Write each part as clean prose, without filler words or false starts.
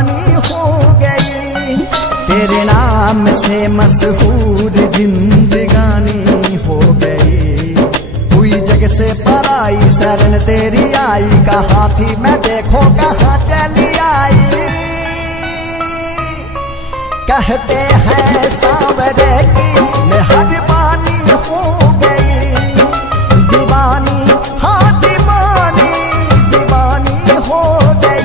दीवानी हो गई, तेरे नाम से मशहूर जिंदगानी हो गई। हुई जग से पराई शरण तेरी आई, कहाँ थी मैं देखो कहाँ चली आई। कहते हैं सांवरे की मेहरबानी हो गई, दीवानी हाँ दीवानी, दीवानी हो गई।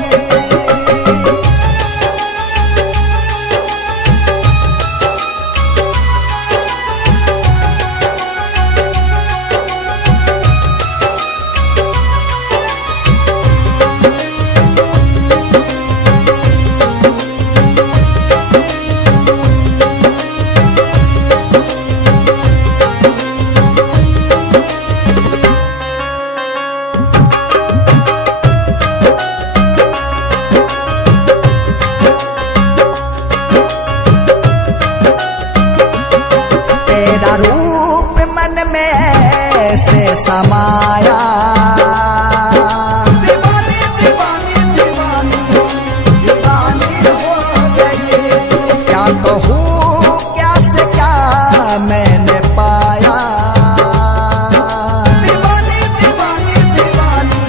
रूप मन में ऐसे समाया, दीवानी दीवानी दीवानी दीवानी हो गई। क्या कहूँ क्या से क्या मैंने पाया, दीवानी दीवानी दीवानी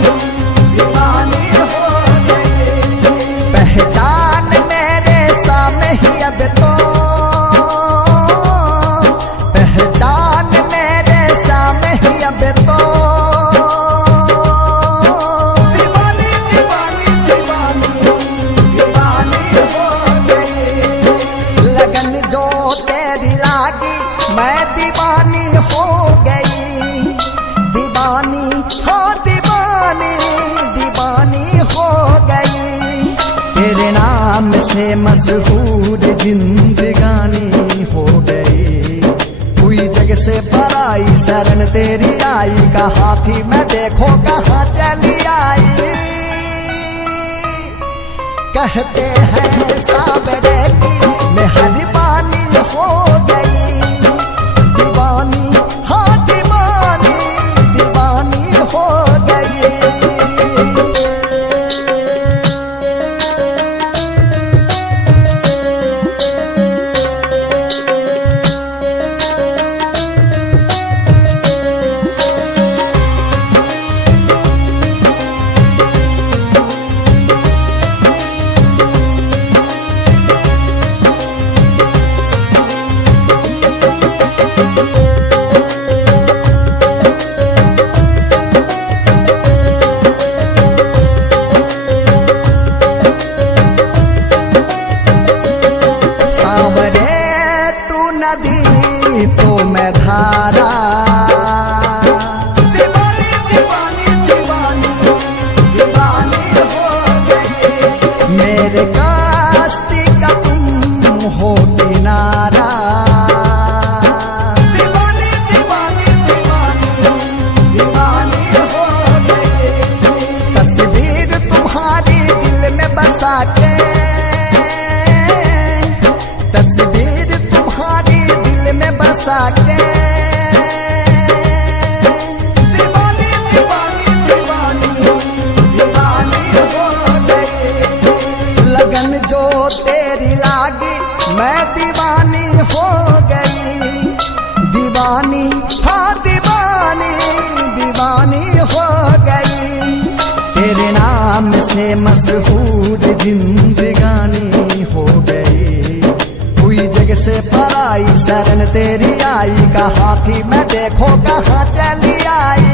दीवानी हो गई। पहचान मेरे सामने ही अब तो, पहचान मेरे सामने ही अब तो, दीवानी दीवानी दीवानी दीवानी हो गई। लगन जो तेरी लागी मैं दीवानी हो गई, दीवानी हाँ दीवानी, दीवानी हो गई। तेरे नाम से मशहूर जिंदगानी हो गई। हुई जग से पराई शरण तेरी आई, कहाँ थी मैं देखो कहाँ चली आई। कहते हैं सांवरे की मेहरबानी हो गई, दीवानी हाँ दीवानी, दीवानी हो गई। नदी तो मैं धारा, दीवानी दीवानी दीवानी दीवानी हो गई। मेरे कास्ती का तुम हो किनारा, दीवानी दीवानी दीवानी दीवानी हो गई। तस्वीर तुम्हारी दिल में बसा के, तस्वीर तुम्हारी दिल में बसा के, दीवानी दीवानी दीवानी दीवानी हो गई। लगन जो तेरी लागी मैं दीवानी हो गई, दीवानी हाँ दीवानी, दीवानी हो गई। तेरे नाम से मशहूर जिंदगानी हो गई। हुई जग से पराई शरण तेरी आई, कहाँ थी मैं देखो कहाँ चली आई।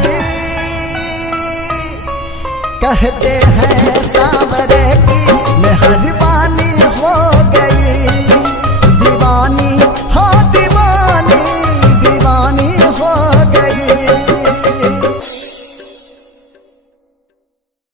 कहते हैं सांवरे की